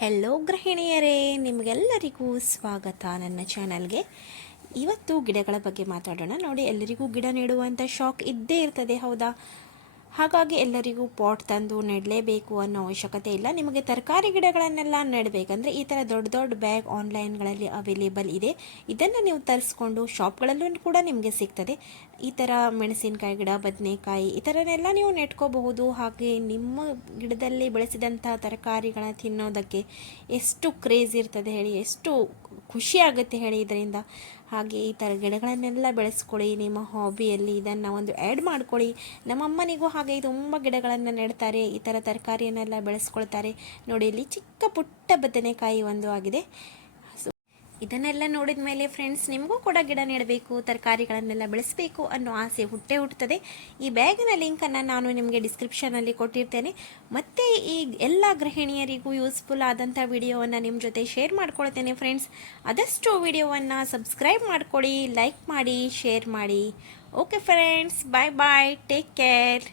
Hello ಗೃಹಿಣಿಯರೇ, ನಿಮಗೆಲ್ಲರಿಗೂ ಸ್ವಾಗತ ನನ್ನ ಚಾನಲ್ಗೆ. ಇವತ್ತು ಗಿಡಗಳ ಬಗ್ಗೆ ಮಾತಾಡೋಣ. ನೋಡಿ, ಎಲ್ಲರಿಗೂ ಗಿಡ ನೆಡುವಂಥ ಶಾಕ್ ಇದ್ದೇ ಇರ್ತದೆ, ಹೌದಾ? ಹಾಗಾಗಿ ಎಲ್ಲರಿಗೂ ಪಾಟ್ ತಂದು ನೆಡಲೇಬೇಕು ಅನ್ನೋ ಅವಶ್ಯಕತೆ ಇಲ್ಲ. ನಿಮಗೆ ತರಕಾರಿ ಗಿಡಗಳನ್ನೆಲ್ಲ ನೆಡಬೇಕಂದ್ರೆ ಈ ಥರ ದೊಡ್ಡ ದೊಡ್ಡ ಬ್ಯಾಗ್ ಆನ್ಲೈನ್ಗಳಲ್ಲಿ ಅವೈಲೇಬಲ್ ಇದೆ. ಇದನ್ನು ನೀವು ತರಿಸ್ಕೊಂಡು ಶಾಪ್ಗಳಲ್ಲೂ ಕೂಡ ನಿಮಗೆ ಸಿಗ್ತದೆ. ಈ ಥರ ಮೆಣಸಿನಕಾಯಿ ಗಿಡ, ಬದನೆಕಾಯಿ ಈ ಥರನೆಲ್ಲ ನೀವು ನೆಟ್ಕೋಬಹುದು. ಹಾಗೆ ನಿಮ್ಮ ಗಿಡದಲ್ಲಿ ಬೆಳೆಸಿದಂಥ ತರಕಾರಿಗಳ ತಿನ್ನೋದಕ್ಕೆ ಎಷ್ಟು ಕ್ರೇಜ್ ಇರ್ತದೆ ಹೇಳಿ, ಎಷ್ಟು ಖುಷಿ ಆಗುತ್ತೆ ಹೇಳಿ ಇದರಿಂದ. ಹಾಗೆ ಈ ಥರ ಗಿಡಗಳನ್ನೆಲ್ಲ ಬೆಳೆಸ್ಕೊಳ್ಳಿ, ನಿಮ್ಮ ಹಾಬಿಯಲ್ಲಿ ಇದನ್ನು ಒಂದು ಆ್ಯಡ್ ಮಾಡ್ಕೊಳ್ಳಿ. ನಮ್ಮಮ್ಮನಿಗೂ ಹಾಗೆ ತುಂಬ ಗಿಡಗಳನ್ನು ನೆಡ್ತಾರೆ, ಈ ಥರ ತರಕಾರಿಯನ್ನೆಲ್ಲ ಬೆಳೆಸ್ಕೊಳ್ತಾರೆ. ನೋಡಿ, ಇಲ್ಲಿ ಚಿಕ್ಕ ಪುಟ್ಟ ಬದನೆಕಾಯಿ ಒಂದು ಆಗಿದೆ. ಇದನ್ನೆಲ್ಲ ನೋಡಿದ ಮೇಲೆ ಫ್ರೆಂಡ್ಸ್, ನಿಮಗೂ ಕೂಡ ಗಿಡ ನೆಡಬೇಕು, ತರಕಾರಿಗಳನ್ನೆಲ್ಲ ಬೆಳೆಸಬೇಕು ಅನ್ನೋ ಆಸೆ ಹುಟ್ಟುತ್ತದೆ. ಈ ಬ್ಯಾಗಿನ ಲಿಂಕನ್ನು ನಾನು ನಿಮಗೆ ಡಿಸ್ಕ್ರಿಪ್ಷನಲ್ಲಿ ಕೊಟ್ಟಿರ್ತೇನೆ. ಮತ್ತು ಈ ಎಲ್ಲ ಗೃಹಿಣಿಯರಿಗೂ ಯೂಸ್ಫುಲ್ ಆದಂಥ ವಿಡಿಯೋವನ್ನು ನಿಮ್ಮ ಜೊತೆ ಶೇರ್ ಮಾಡ್ಕೊಳ್ತೇನೆ ಫ್ರೆಂಡ್ಸ್. ಆದಷ್ಟು ವಿಡಿಯೋವನ್ನು ಸಬ್ಸ್ಕ್ರೈಬ್ ಮಾಡ್ಕೊಳ್ಳಿ, ಲೈಕ್ ಮಾಡಿ, ಶೇರ್ ಮಾಡಿ. ಓಕೆ ಫ್ರೆಂಡ್ಸ್, ಬಾಯ್ ಬಾಯ್, ಟೇಕ್ ಕೇರ್.